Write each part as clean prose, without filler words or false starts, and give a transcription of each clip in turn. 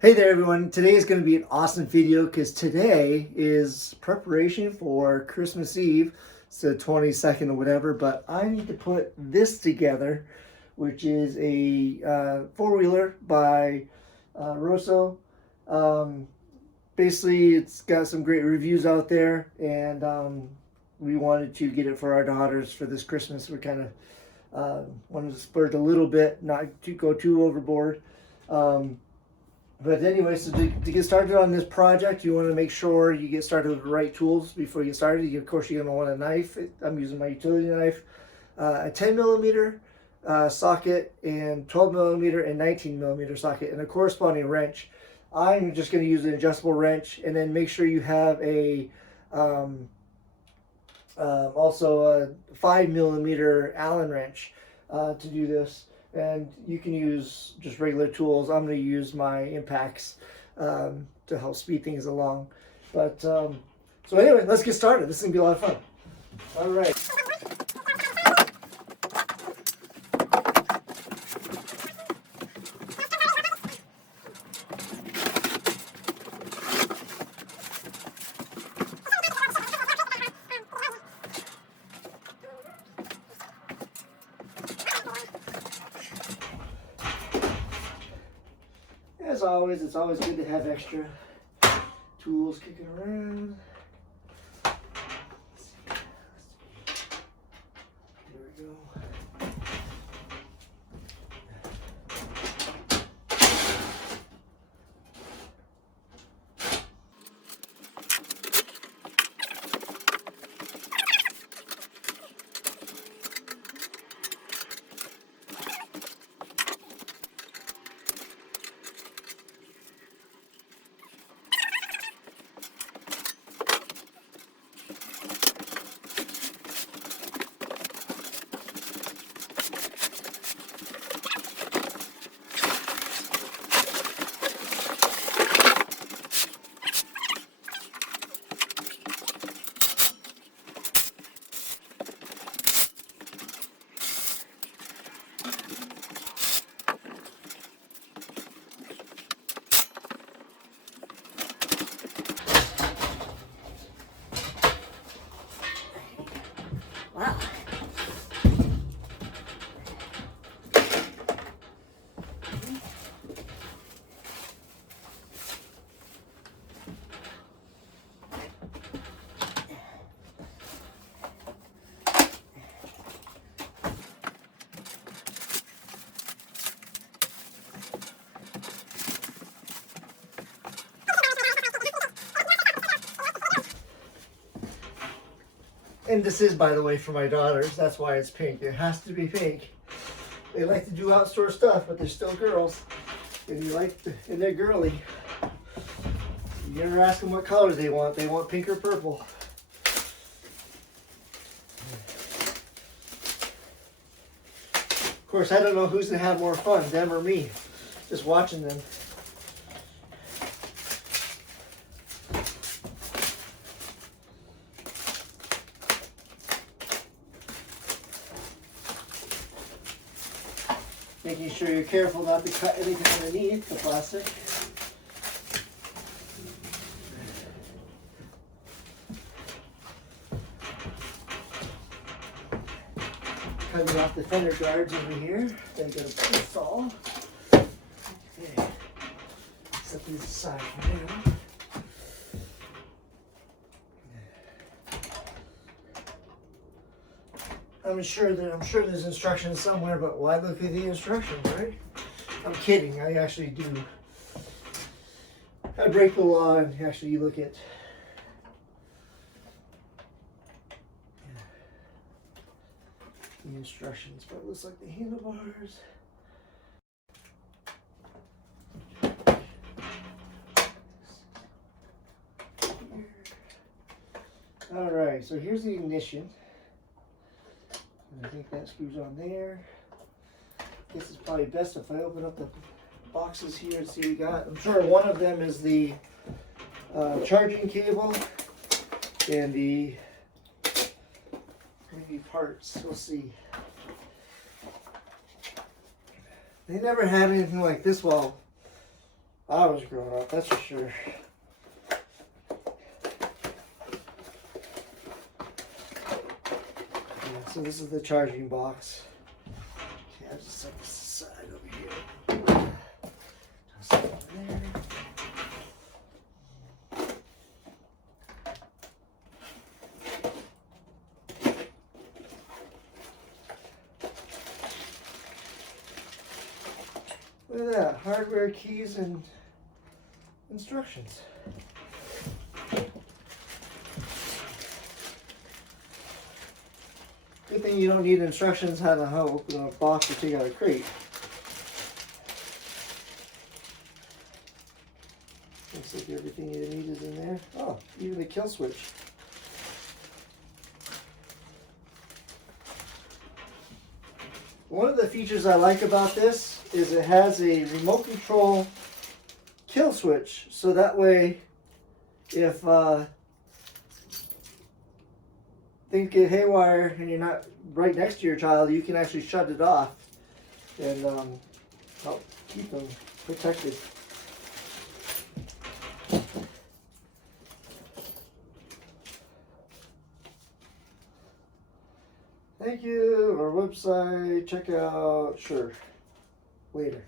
Hey there everyone, today is going to be an awesome video because today is preparation for Christmas Eve. It's the 22nd or whatever, but I need to put this together, which is a four-wheeler by Rosso. Basically, it's got some great reviews out there, and we wanted to get it for our daughters for this Christmas. We kind of wanted to splurge a little bit, not to go too overboard. But anyway, so to get started on this project, you want to make sure you get started with the right tools before you get started. Of course, you're going to want a knife. I'm using my utility knife, a 10 millimeter socket, and 12 millimeter and 19 millimeter socket, and a corresponding wrench. I'm just going to use an adjustable wrench, and then make sure you have a also a 5 millimeter Allen wrench to do this. And you can use just regular tools. I'm going to use my impacts to help speed things along. But so anyway, let's get started. This is going to be a lot of fun. All right. As always, it's always good to have extra tools kicking around. There we go. Wow. And this is, by the way, for my daughters. That's why it's pink. It has to be pink. They like to do outdoor stuff, but they're still girls. And and they're girly. You never ask them what colors they want. They want pink or purple. Of course, I don't know who's gonna have more fun, them or me. Just watching them. Making sure you're careful not to cut anything underneath the plastic. Cutting off the fender guards over here. Then go to the saw. Okay. Set these aside for now. I'm sure there's instructions somewhere, but why look at the instructions, right? I'm kidding. I actually do. I break the law and actually look at the instructions, but it looks like the handlebars. All right, so here's the ignition. I think that screws on there. Guess it's probably best if I open up the boxes here and see what we got. I'm sure one of them is the charging cable and the maybe parts. We'll see. They never had anything like this while I was growing up, that's for sure. Yeah, so this is the charging box. Okay, I'll just set this aside over here. Just over there. Look at that, hardware, keys, and instructions. Good thing you don't need instructions on how to open a box or take out a crate. Looks like everything you need is in there. Oh, even the kill switch. One of the features I like about this is it has a remote control kill switch, so that way if things get haywire and you're not right next to your child, you can actually shut it off and help keep them protected. Thank you, our website, check out, sure, later.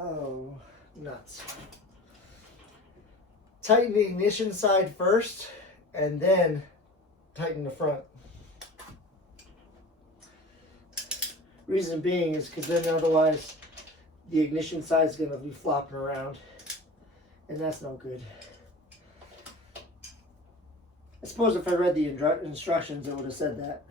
Oh, nuts. Tighten the ignition side first and then tighten the front. Reason being is because then otherwise the ignition side is going to be flopping around and that's no good. I suppose if I read the instructions it would have said that.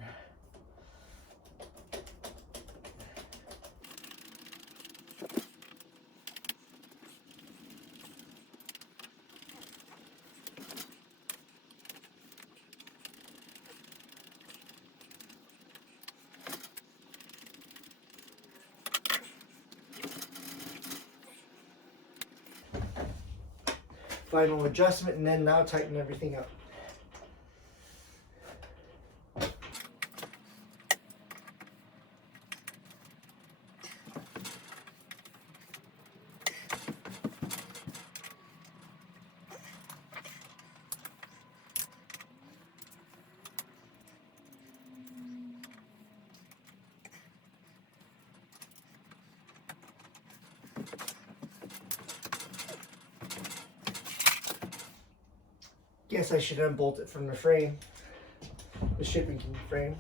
Final adjustment and then now tighten everything up. Guess I should unbolt it from the frame, the shipping frame.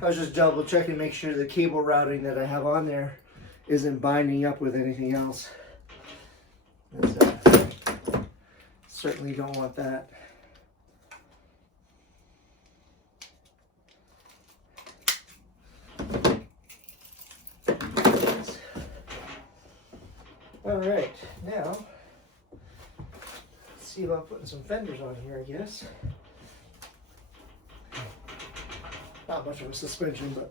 I was just double checking to make sure the cable routing that I have on there isn't binding up with anything else. Certainly don't want that. see about putting some fenders on here, I guess. Not much of a suspension, but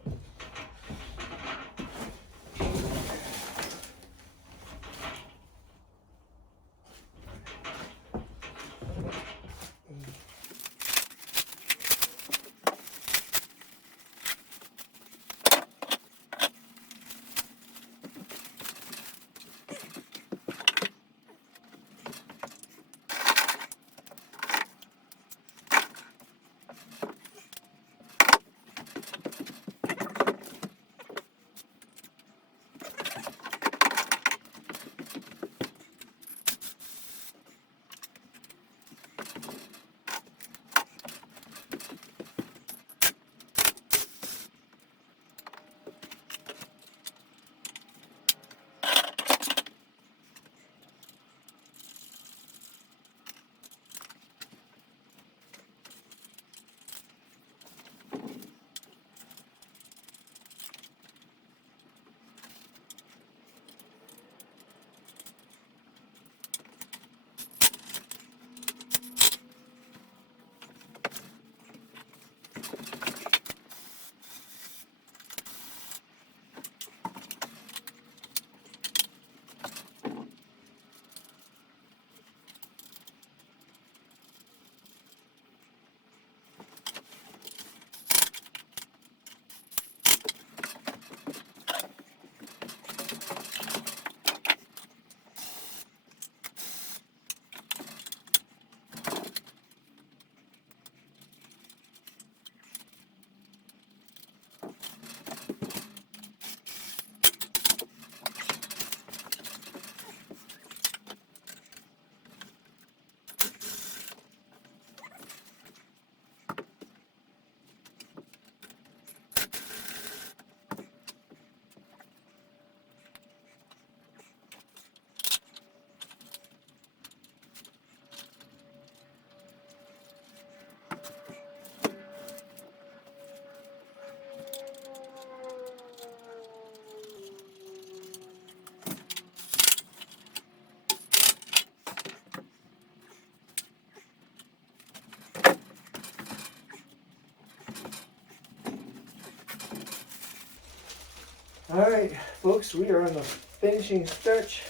all right, folks, we are on the finishing stretch.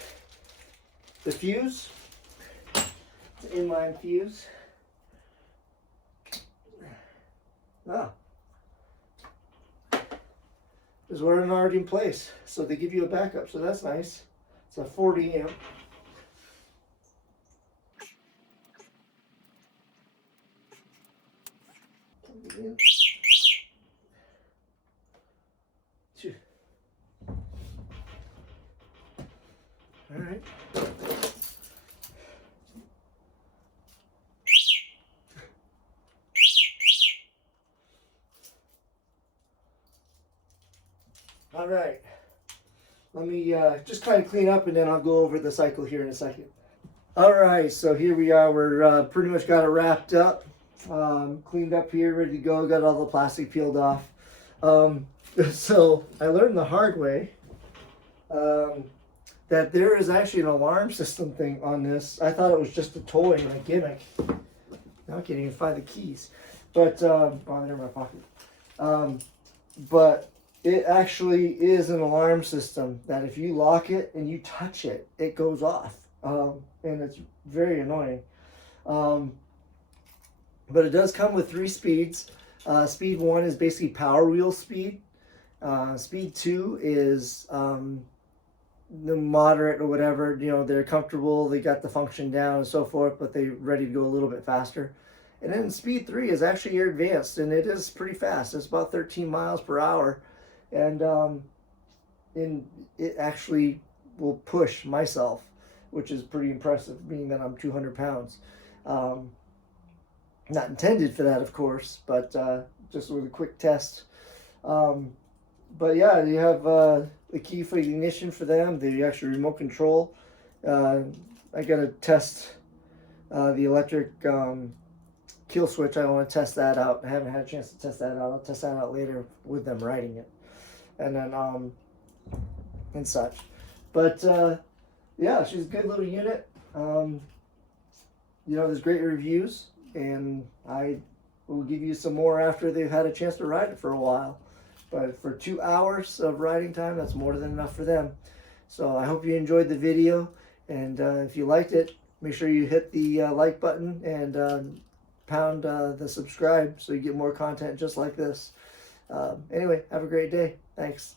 The fuse, the inline fuse. Is we're already in place, so they give you a backup, so that's nice. It's a 40 amp. All right. All right. Let me just kind of clean up, and then I'll go over the cycle here in a second. All right, so here we are. We're pretty much got it wrapped up, cleaned up here, ready to go. Got all the plastic peeled off. So I learned the hard way that there is actually an alarm system thing on this. I thought it was just a toy and a gimmick. Now I can't even find the keys. But, oh, they're in my pocket. But it actually is an alarm system that if you lock it and you touch it, it goes off. And it's very annoying. But it does come with 3 speeds. Speed 1 is basically power wheel speed. Speed 2 is the moderate or whatever, you know, they're comfortable, they got the function down and so forth, but they're ready to go a little bit faster. And then speed 3 is actually your advanced, and it is pretty fast. It's about 13 miles per hour. And it actually will push myself, which is pretty impressive, being that I'm 200 pounds. Not intended for that, of course, but just with a quick test. But yeah, you have the key for the ignition for them, the actual remote control. I got to test the electric kill switch. I want to test that out. I haven't had a chance to test that out. I'll test that out later with them riding it. And then, and such. But yeah, she's a good little unit. there's great reviews, and I will give you some more after they've had a chance to ride it for a while. But for 2 hours of riding time, that's more than enough for them. So I hope you enjoyed the video, and if you liked it, make sure you hit the like button and pound the subscribe so you get more content just like this. Anyway, have a great day. Thanks.